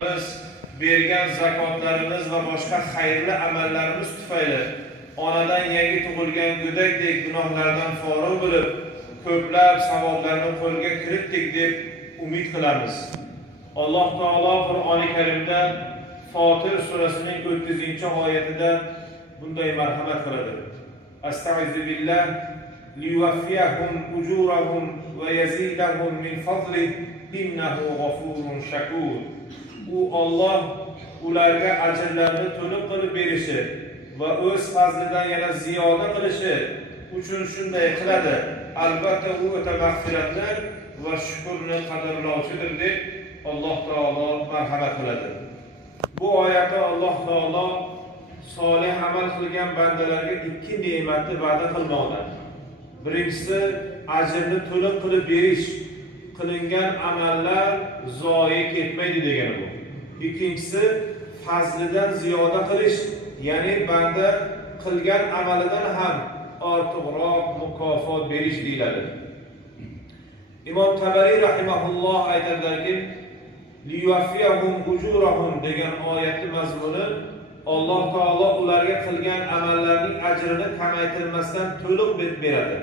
Biz bergan zakotlarimiz va boshqa xayrli amallarimiz tufayli onadan yangi tug'ilgan go'dakdek gunohlardan forig' bo'lib, ko'plab savoblarni qo'lga kiritdik deb umid qilamiz. Alloh taolo Qur'oni Karimda Fotir surasining 30-oyatida bunday marhamat qiladi. Astagfiru billah liyuwaffiyahum ujurahum va yazidahum min fadlihi innahu g'afurun shakur. U Alloh ularga ajrlarni to'liq qilib berishi va o'z fazlidan yana ziyoda qilishi uchun shunday qiladi. Albatta u o'ta mag'firatli va shukrni qadrlovchidir deb Alloh taolo marhamat qiladi. Bu oyatda Alloh taolo solih amal qilgan bandalarga ikki ne'matni va'da qilmoqda. Birinchisi ajrni to'liq qilib berish, qilingan amallar zoyi ketmaydi degani bu. Ikkinchisi fazlidan ziyoda qilish, ya'ni banda qilgan amalidan ham ortiqroq mukofot berish deyiladi. Imom Tabari rahimahulloh aytadilarki, liyuwaffiyahum ujurahum degan oyatning mazmuni Alloh taolo ularga qilgan amallarning ajrini kamaytirmasdan to'liq beradi.